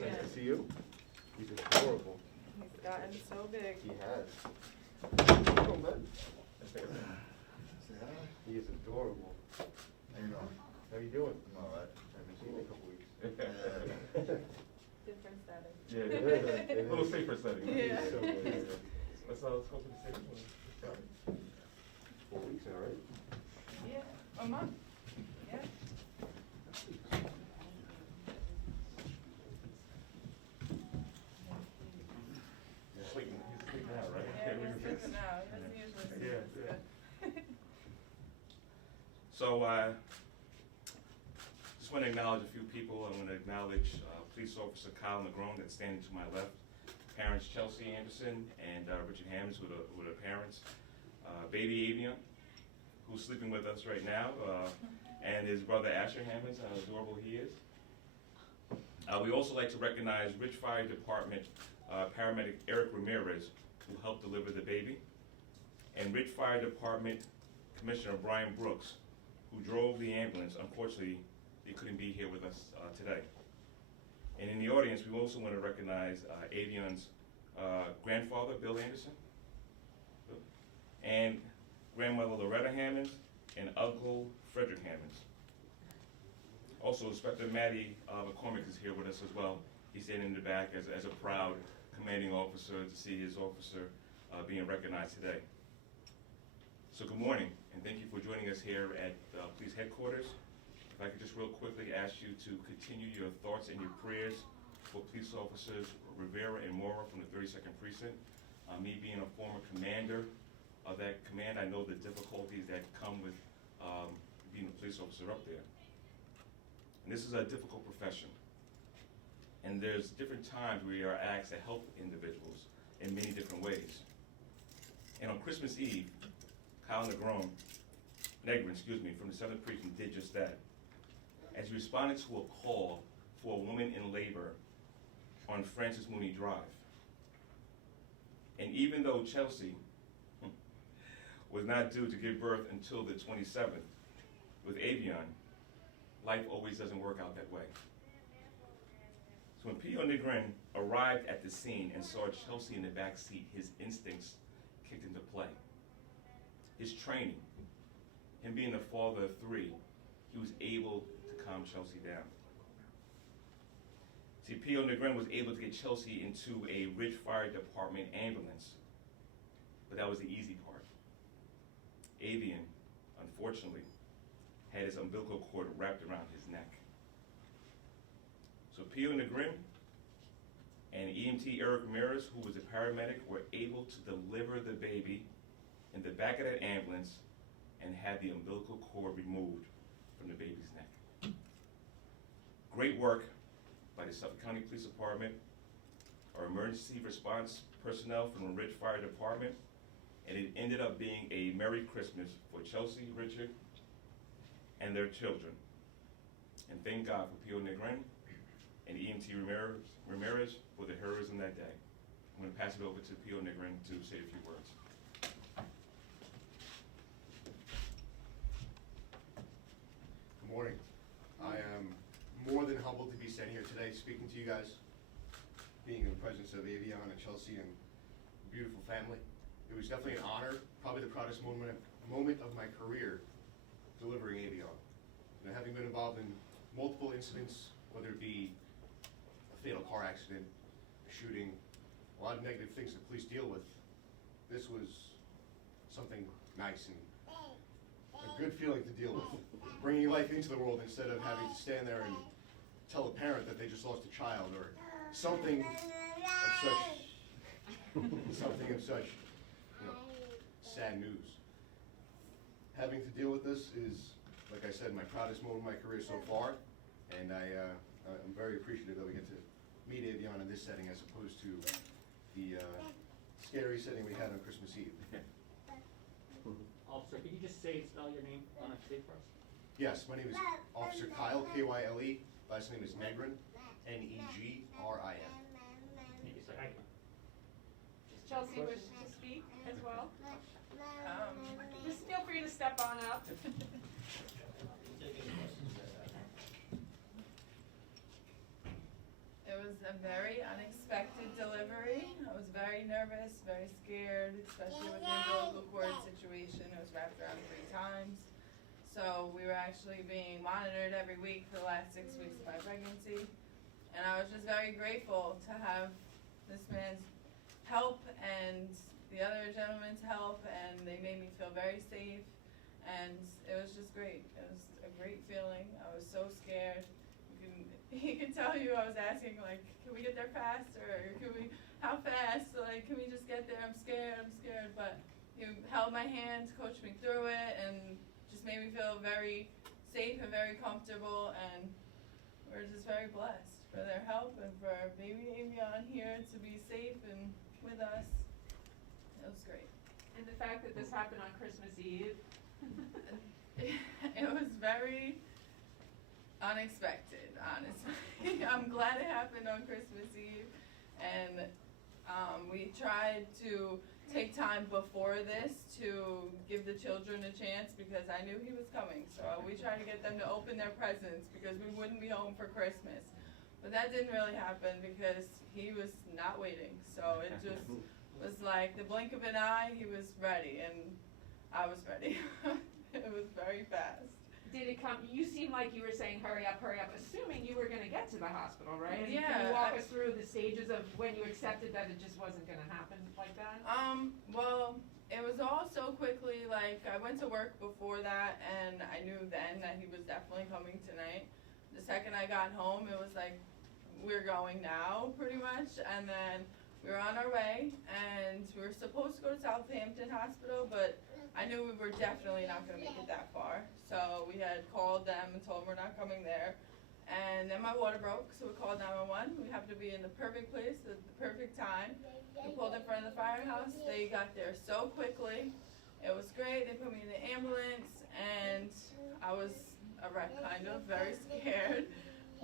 It's nice to see you. He's adorable. He's gotten so big. He has. Come on, man. He is adorable. How you doing? How you doing? I'm all right. I haven't seen you in a couple weeks. Different setting. Yeah, It is. a little safer setting. Yeah. So good. Let's go for the same one. 4 weeks now, right? Yeah, a month. Yeah. He's sleeping now, right? Yeah, he's sleeping now. He doesn't usually sleep. Yeah, It's yeah. good. So I just want to acknowledge a few people. I want to acknowledge Police Officer Kyle Negron that's standing to my left, parents Chelsea Anderson and Richard Hammonds who are the parents, baby Avion, who's sleeping with us right now, and his brother Asher Hammonds, how adorable he is. We also like to recognize Rich Fire Department paramedic Eric Ramirez, who helped deliver the baby, and Rich Fire Department Commissioner Brian Brooks, who drove the ambulance. Unfortunately, he couldn't be here with us today. And in the audience, we also want to recognize Avion's grandfather, Bill Anderson, and grandmother Loretta Hammonds, and uncle Frederick Hammonds. Also, Inspector Matty McCormick is here with us as well. He's standing in the back as a proud commanding officer to see his officer being recognized today. So good morning, and thank you for joining us here at police headquarters. If I could just real quickly ask you to continue your thoughts and your prayers for police officers Rivera and Mora from the 32nd Precinct. Me being a former commander of that command, I know the difficulties that come with being a police officer up there. And this is a difficult profession. And there's different times we are asked to help individuals in many different ways. And on Christmas Eve, Kyle Negron, from the 7th Precinct did just that. As he responded to a call for a woman in labor on Francis Mooney Drive. And even though Chelsea was not due to give birth until the 27th, with Avion, life always doesn't work out that way. So when P.O. Negrin arrived at the scene and saw Chelsea in the back seat, his instincts kicked into play. His training, him being the father of 3, he was able to calm Chelsea down. See, P.O. Negrin was able to get Chelsea into a Ridge Fire Department ambulance, but that was the easy part. Avion, unfortunately, had his umbilical cord wrapped around his neck. So P.O. Negrin and EMT Eric Ramirez, who was a paramedic, were able to deliver the baby in the back of that ambulance and had the umbilical cord removed from the baby's neck. Great work by the Suffolk County Police Department, our emergency response personnel from the Ridge Fire Department, and it ended up being a Merry Christmas for Chelsea, Richard, and their children. And thank God for P.O. Negrin and EMT Ramirez for the heroism that day. I'm going to pass it over to P.O. Negrin to say a few words. Good morning. I am more than humbled to be standing here today speaking to you guys, being in the presence of Avion and Chelsea and a beautiful family. It was definitely an honor, probably the proudest moment of my career, delivering Avion. You know, having been involved in multiple incidents, whether it be a fatal car accident, a shooting, a lot of negative things that police deal with, this was something nice and a good feeling to deal with. Bringing life into the world instead of having to stand there and tell a parent that they just lost a child or something of such, you know, sad news. Having to deal with this is, like I said, my proudest moment of my career so far, and I'm very appreciative that we get to meet Avion in this setting as opposed to the scary setting we had on Christmas Eve. Officer, could you just spell your name on a tape for us? Yes, my name is Officer Kyle, K-Y-L-E. Last name is Negrin, N-E-G-R-I-N. Thank you, sir. Does Chelsea wish to speak as well? Just feel free to step on up. It was a very unexpected delivery. I was very nervous, very scared, especially with the umbilical cord situation. It was wrapped around 3 times. So we were actually being monitored every week for the last 6 weeks of my pregnancy. And I was just very grateful to have this man's help and the other gentleman's help, and they made me feel very safe. And it was just great. It was a great feeling. I was so scared. He could tell you I was asking, like, can we get there faster? How fast? Like, can we just get there? I'm scared. But he held my hand, coached me through it, and just made me feel very safe and very comfortable. And we're just very blessed for their help and for baby Avion here to be safe and with us. It was great. And the fact that this happened on Christmas Eve. It was very unexpected, honestly. I'm glad it happened on Christmas Eve, and we tried to take time before this to give the children a chance because I knew he was coming. So we tried to get them to open their presents because we wouldn't be home for Christmas. But that didn't really happen because he was not waiting. So it just was like the blink of an eye, he was ready, and I was ready. It was very fast. Did it come, you seemed like you were saying hurry up, assuming you were gonna get to the hospital, right? Can Yeah, you walk us through the stages of when you accepted that it just wasn't gonna happen like that? Well, it was all so quickly, like, I went to work before that, and I knew then that he was definitely coming tonight. The second I got home, it was like, we're going now, pretty much, and then we were on our way, and we were supposed to go to Southampton Hospital, but I knew we were definitely not gonna make it that far. So we had called them and told them we're not coming there. And then my water broke, so we called 911. We happened to be in the perfect place at the perfect time. We pulled in front of the firehouse. They got there so quickly. It was great. They put me in the ambulance, and I was a wreck, kind of, very scared.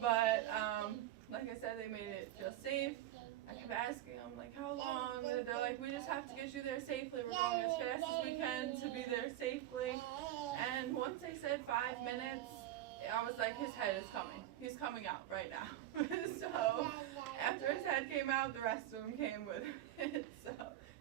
But like I said, they made it feel safe. I kept asking them, like, how long? And they're like, we just have to get you there safely. We're going as fast as we can to be there safely. And once they said 5 minutes, I was like, his head is coming. He's coming out right now. So after his head came out, the rest of them came with it. So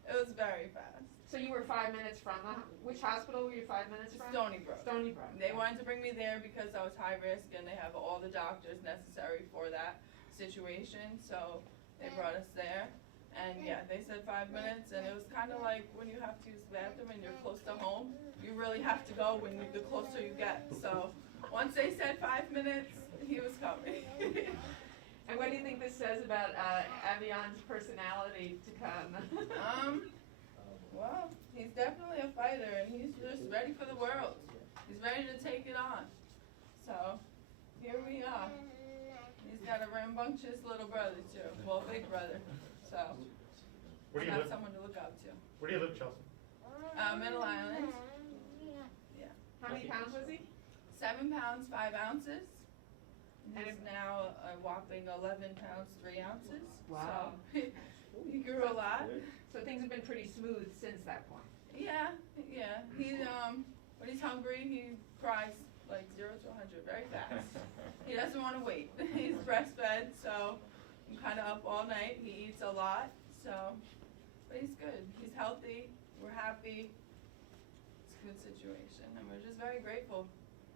it was very fast. So you were 5 minutes from which hospital were you 5 minutes from? Stony Brook. Stony Brook. They wanted to bring me there because I was high risk, and they have all the doctors necessary for that situation. So they brought us there, and yeah, they said 5 minutes, and it was kind of like when you have to use the bathroom and you're close to home, you really have to go the closer you get. So once they said 5 minutes, he was coming. And what do you think this says about Avion's personality to come? Well, he's definitely a fighter, and he's just ready for the world. He's ready to take it on. So here we are. He's got a rambunctious little brother too, well, big brother. So Where do you got live? someone to look up to. Where do you live, Chelsea? Middle Island. Yeah. How many pounds was he? 7 pounds 5 ounces. And He's now a whopping 11 pounds 3 ounces. Wow. So he grew a lot. So things have been pretty smooth since that point. Yeah. He when he's hungry, he cries like 0 to 100 very fast. He doesn't want to wait. He's breastfed, so I'm kind of up all night. He eats a lot, so, but he's good. He's healthy. We're happy. It's a good situation, and we're just very grateful.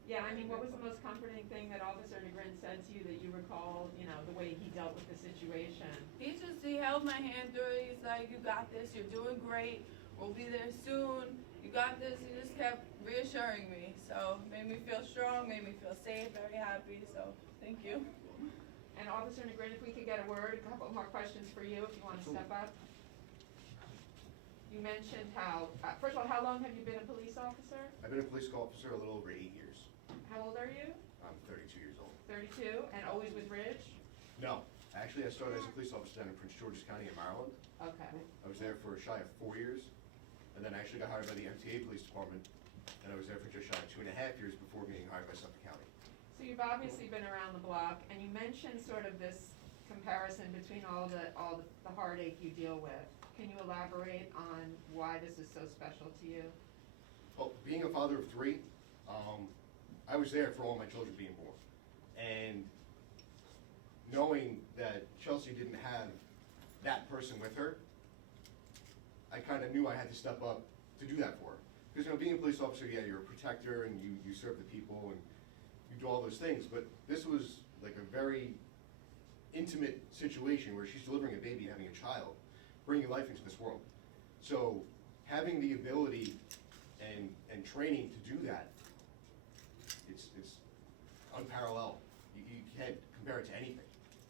Yeah, I mean, what was the most comforting thing that Officer Negrin said to you that you recall, you know, the way he dealt with the situation? He held my hand through it. He's like, you got this. You're doing great. We'll be there soon. You got this. He just kept reassuring me. So made me feel strong, made me feel safe, very happy. So thank you. And Officer Negrin, if we could get a word, a couple more questions for you if you want to step up. You mentioned how, first of all, how long have you been a police officer? I've been a police officer a little over 8 years. How old are you? I'm 32 years old. 32, and always with Ridge? No, actually I started as a police officer down in Prince George's County in Maryland. Okay. I was there for shy of 4 years, and then I actually got hired by the MTA Police Department, and I was there for just shy of 2.5 years before being hired by Suffolk County. So you've obviously been around the block, and you mentioned sort of this comparison between all the heartache you deal with. Can you elaborate on why this is so special to you? Well, being a father of 3, I was there for all my children being born. And knowing that Chelsea didn't have that person with her, I kind of knew I had to step up to do that for her. Because, you know, being a police officer, yeah, you're a protector and you serve the people and you do all those things, but this was like a very intimate situation where she's delivering a baby and having a child, bringing life into this world. So having the ability and training to do that, it's unparalleled. You can't compare it to anything.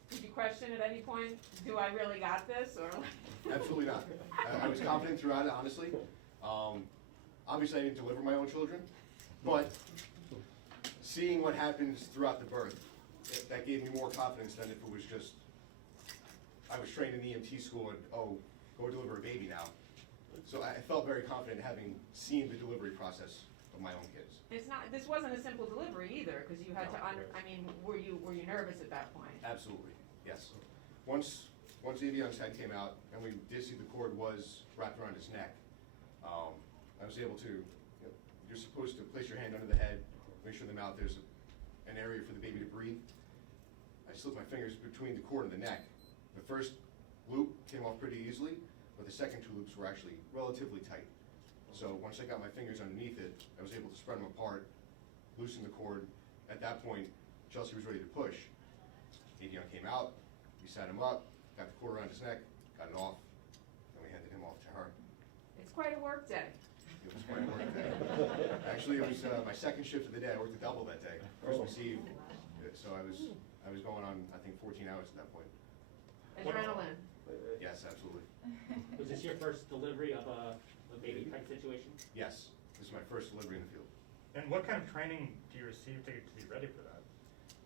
Did you question at any point, do I really got this, or? Absolutely not. I was confident throughout it, honestly. Obviously, I didn't deliver my own children, but seeing what happens throughout the birth, that gave me more confidence than if it was just, I was trained in EMT school and, oh, go deliver a baby now. So I felt very confident having seen the delivery process of my own kids. It's not, this wasn't a simple delivery either, because you had to, I mean, were you nervous at that point? Absolutely, yes. Once Avion's head came out and we did see the cord was wrapped around his neck, I was able to, you know, you're supposed to place your hand under the head, make sure the mouth, there's an area for the baby to breathe. I slipped my fingers between the cord and the neck. The first loop came off pretty easily, but the second two loops were actually relatively tight. So once I got my fingers underneath it, I was able to spread them apart, loosen the cord. At that point, Chelsea was ready to push. Avion came out, we sat him up, got the cord around his neck, got it off, and we handed him off to her. It's quite a work day. It was quite a work day. Actually, it was my second shift of the day. I worked a double that day, Christmas Eve. So I was going on, I think, 14 hours at that point. Adrenaline. Yes, absolutely. Was this your first delivery of a baby type situation? Yes, this is my first delivery in the field. And what kind of training do you receive to be ready for that?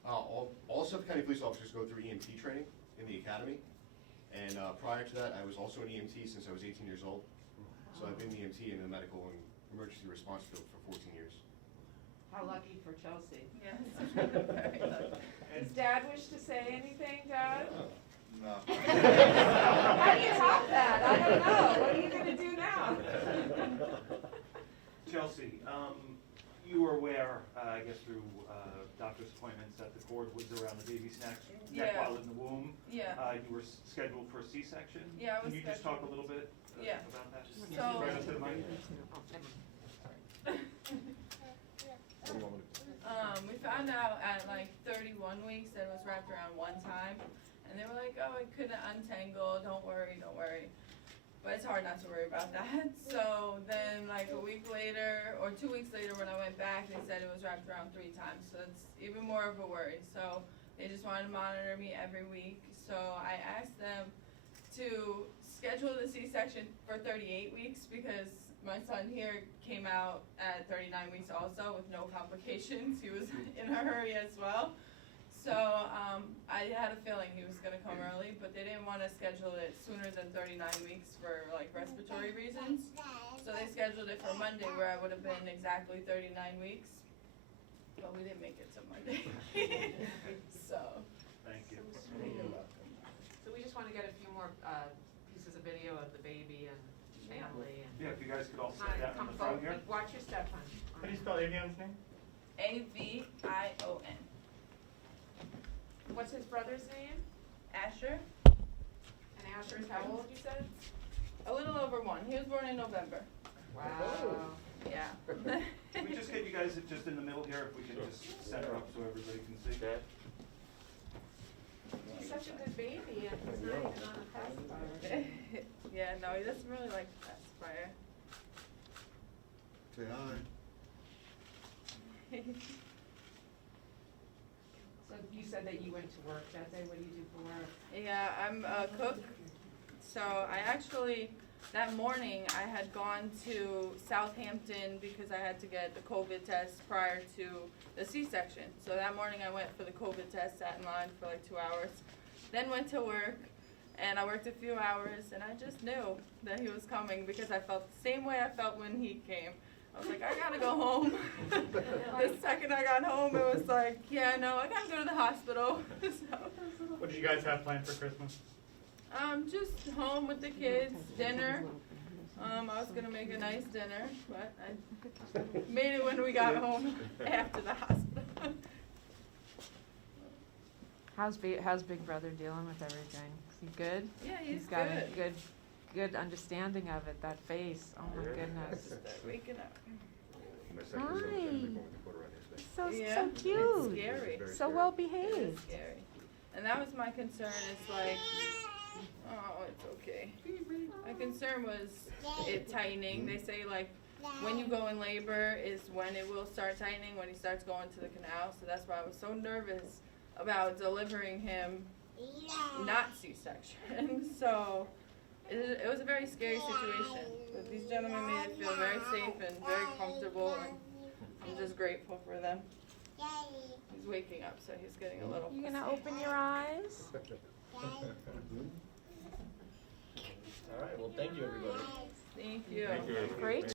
All Suffolk County police officers go through EMT training in the academy. And prior to that, I was also an EMT since I was 18 years old. So I've been EMT in the medical and emergency response field for 14 years. How lucky for Chelsea. Yes, very lucky. Does Dad wish to say anything, Dad? No. How do you top that? I don't know. What are you gonna do now? Chelsea, you were aware, I guess through doctor's appointments, that the cord was around the baby's neck Yeah. while in the womb. Yeah. You were scheduled for a C-section. Yeah, I was Can you just talk a scheduled. little bit Yeah. about that? So- Right up to the mic. We found out at like 31 weeks that it was wrapped around one time, and they were like, oh, it couldn't untangle, don't worry, don't worry. But it's hard not to worry about that. So then like a week later, or 2 weeks later when I went back, they said it was wrapped around 3 times, so it's even more of a worry. So they just wanted to monitor me every week, so I asked them to schedule the C-section for 38 weeks because my son here came out at 39 weeks also with no complications. He was in a hurry as well. So I had a feeling he was gonna come early, but they didn't wanna schedule it sooner than 39 weeks for like respiratory reasons. So they scheduled it for Monday where I would have been exactly 39 weeks, but we didn't make it to Monday. So. Thank you. So we just wanna get a few more pieces of video of the baby and family and. Yeah, if you guys could all sit Hi, down in come the front forward. here. Watch your step, hon. How do you spell Avion's name? Avion. What's his brother's name? Asher, And Asher's how old, you said? a little over 1. He was born in November. Wow. Yeah. Can we just get you guys just in the middle here, if we can just center up so everybody can see? He's such a good baby and he's not even on a pacifier. Yeah, no, he doesn't really like the pacifier. Say hi. So you said that you went to work that day. What do you do for work? Yeah, I'm a cook. So I actually, that morning, I had gone to Southampton because I had to get the COVID test prior to the C-section. So that morning I went for the COVID test, sat in line for like 2 hours, then went to work, and I worked a few hours, and I just knew that he was coming because I felt the same way I felt when he came. I was like, I gotta go home. The second I got home, it was like, yeah, no, I gotta go to the hospital. So, What did you guys have planned for Christmas? just home with the kids, dinner. I was gonna make a nice dinner, but I made it when we got home after the hospital. How's Big Brother dealing with everything? Is he good? Yeah, he's got good. a good understanding of it, that face. Oh my Yeah. goodness. Just waking up. My second son was Hi. gonna be going to put her on his thing. So Yeah, so it's cute. scary. Very So scary. well It is behaved. scary. And that was my concern, it's like, oh, it's okay. My concern was it tightening. They say like, when you go in labor is when it will start tightening, when he starts going to the canal. So that's why I was so nervous about delivering him not C-section. So it was a very scary situation. But these gentlemen made it feel very safe and very comfortable, and I'm just grateful for them. He's waking up, so he's getting a little You gonna fussy. open your eyes? All right, well, thank you, everybody. Thank you. Thank you. Great